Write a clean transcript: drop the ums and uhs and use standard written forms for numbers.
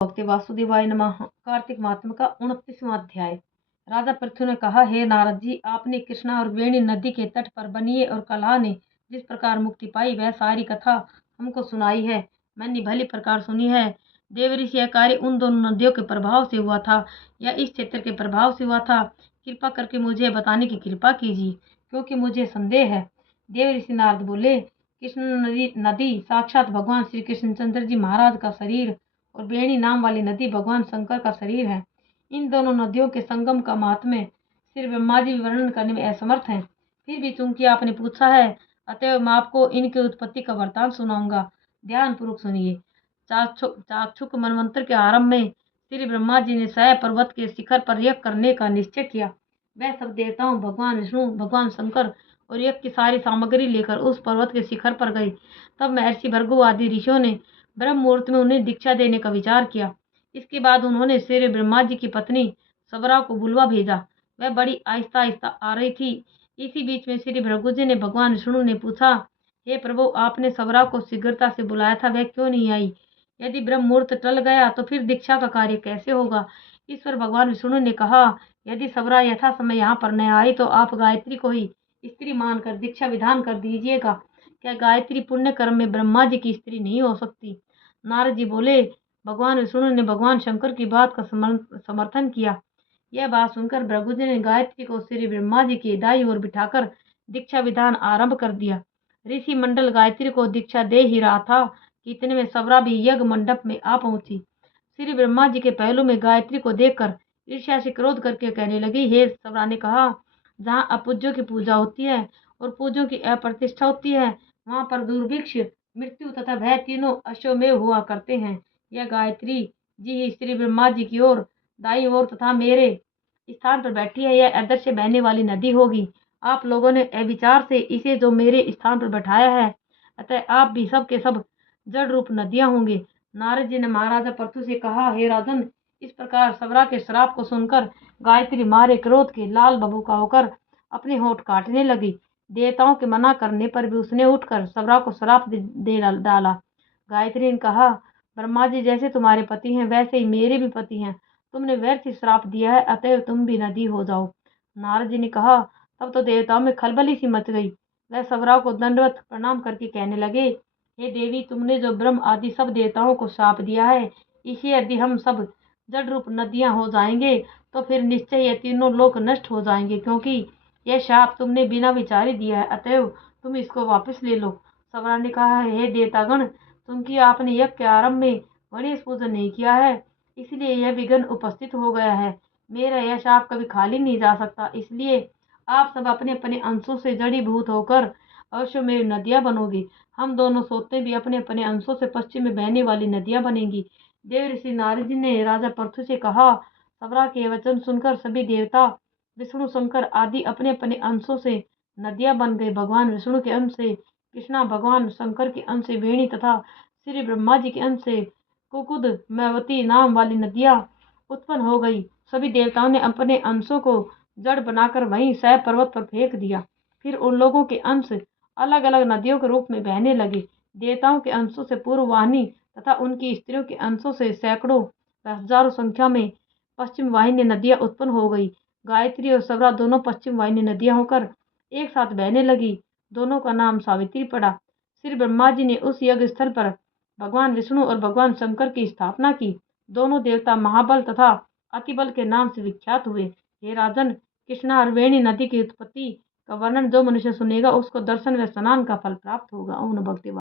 भक्ति वासुदेवाय नमः। कार्तिक मात्म का 29वां अध्याय। राजा पृथु ने कहा, हे नारद जी, आपने कृष्णा और वेणी नदी के तट पर बनिए और कलह ने जिस प्रकार मुक्ति पाई वह सारी कथा हमको सुनाई है, मैंने भली प्रकार सुनी है। देव ऋषि, यह कार्य उन दोनों नदियों के प्रभाव से हुआ था या इस क्षेत्र के प्रभाव से हुआ था? कृपा करके मुझे बताने की कृपा कीजिए, क्योंकि मुझे संदेह है। देव ऋषि नारद बोले, कृष्ण नदी साक्षात भगवान श्री कृष्णचंद्र जी महाराज का शरीर और बेणी नाम वाली नदी भगवान शंकर का शरीर है। इन दोनों नदियों के संगम का महात्म्य श्री ब्रह्मा जी वर्णन करने में असमर्थ हैं। फिर भी चूंकि आपने पूछा है, अतएव मैं आपको इनकी उत्पत्ति का वृतांत सुनाऊंगा। ध्यान पूर्वक सुनिए। चाक्षुक मनवंतर के आरंभ में श्री ब्रह्मा जी ने सह पर्वत के शिखर पर यज्ञ करने का निश्चय किया। वह सब देवताओं, भगवान विष्णु, भगवान शंकर और यज्ञ की सारी सामग्री लेकर उस पर्वत के शिखर पर गए। तब महर्षि भृगु आदि ऋषियों ने ब्रह्म मुहूर्त में उन्हें दीक्षा देने का विचार किया। इसके बाद उन्होंने श्री ब्रह्मा जी की पत्नी सबरा को बुलवा भेजा। वह बड़ी आहिस्ता आहिस्ता आ रही थी। इसी बीच में श्री भृगु जी ने भगवान विष्णु ने पूछा, हे प्रभु, आपने सबरा को शीघ्रता से बुलाया था, वह क्यों नहीं आई? यदि ब्रह्म मुहूर्त टल गया तो फिर दीक्षा का कार्य कैसे होगा? इस पर भगवान विष्णु ने कहा, यदि सबरा यथा समय यहाँ पर न आई तो आप गायत्री को ही स्त्री मानकर दीक्षा विधान कर दीजिएगा। क्या गायत्री पुण्य कर्म में ब्रह्मा जी की स्त्री नहीं हो सकती? नारद जी बोले, भगवान विष्णु ने भगवान शंकर की बात का समर्थन किया। यह बात सुनकर भृगु जी ने गायत्री को श्री ब्रह्मा जी की दाई ओर बिठाकर दीक्षा विधान आरंभ कर दिया। ऋषि मंडल गायत्री को दीक्षा दे ही रहा था कि इतने में सबरा भी यज्ञ मंडप में आ पहुंची। श्री ब्रह्मा जी के पहलू में गायत्री को देखकर ईर्ष्या से क्रोध करके कहने लगी, हे सबरा ने कहा, जहाँ अपूज्यों की पूजा होती है और पूज्यों की अप्रतिष्ठा होती है, वहां पर दुर्भिक्ष, मृत्यु तथा भय तीनों अश्वमेव हुआ करते हैं। यह गायत्री जी ही श्री ब्रह्मा जी की ओर दाई ओर तथा मेरे स्थान पर बैठी है। यह अदृश्य बहने वाली नदी होगी। आप लोगों ने अविचार से इसे जो मेरे स्थान पर बैठाया है, अतः आप भी सब के सब जड़ रूप नदियां होंगे। नारद जी ने महाराजा पृथु से कहा, हे राजन, इस प्रकार सबरा के श्राप को सुनकर गायत्री मारे क्रोध के लाल बबूका होकर अपने होठ काटने लगी। देवताओं के मना करने पर भी उसने उठकर सबरा को श्राप दे डाला। गायत्री ने कहा, ब्रह्मा जी जैसे तुम्हारे पति हैं वैसे ही मेरे भी पति हैं। तुमने व्यर्थ श्राप दिया है, अतएव तुम भी नदी हो जाओ। नारद जी ने कहा, तब तो देवताओं में खलबली सी मच गई। वह सबरा को दंडवत प्रणाम करके कहने लगे, हे देवी, तुमने जो ब्रह्म आदि सब देवताओं को श्राप दिया है, इसे यदि हम सब जड़ रूप नदियां हो जाएंगे तो फिर निश्चय ये तीनों लोक नष्ट हो जाएंगे, क्योंकि यह शाप तुमने बिना विचारे दिया है, अतएव तुम इसको वापस ले लो। सबरा ने कहा, हे देवतागण, क्योंकि आपने यज्ञ के आरंभ में गणेश पूजन नहीं किया है, इसलिए यह विघ्न उपस्थित हो गया है। मेरा यह शाप कभी खाली नहीं जा सकता, इसलिए आप सब अपने अपने अंशों से जड़ीभूत होकर अवश्य में नदियां बनोगे। हम दोनों सोते भी अपने अपने अंशों से पश्चिम में बहने वाली नदियां बनेंगी। देव ऋषि नारद जी ने राजा पृथु से कहा, सबरा के वचन सुनकर सभी देवता, विष्णु, शंकर आदि अपने अपने अंशों से नदियां बन गए। भगवान विष्णु के अंश से कृष्णा, भगवान शंकर के अंश से वेणी तथा श्री ब्रह्मा जी के अंश से कुकुद मैवती नाम वाली नदियां उत्पन्न हो गई। सभी देवताओं ने अपने अंशों को जड़ बनाकर वहीं सह पर्वत पर फेंक दिया। फिर उन लोगों के अंश अलग अलग नदियों के रूप में बहने लगे। देवताओं के अंशों से पूर्व वाहिनी तथा उनकी स्त्रियों के अंशों से सैकड़ों हजारों संख्या में पश्चिम वाहिनी नदियां उत्पन्न हो गई। गायत्री और सबरा दोनों पश्चिम वाहिनी नदियां होकर एक साथ बहने लगी। दोनों का नाम सावित्री पड़ा। श्री ब्रह्मा जी ने उस यज्ञ स्थल पर भगवान विष्णु और भगवान शंकर की स्थापना की। दोनों देवता महाबल तथा अतिबल के नाम से विख्यात हुए। हे राजन, कृष्णा और वेणी नदी की उत्पत्ति का वर्णन जो मनुष्य सुनेगा उसको दर्शन व स्नान का फल प्राप्त होगा। ओम नमः भगवते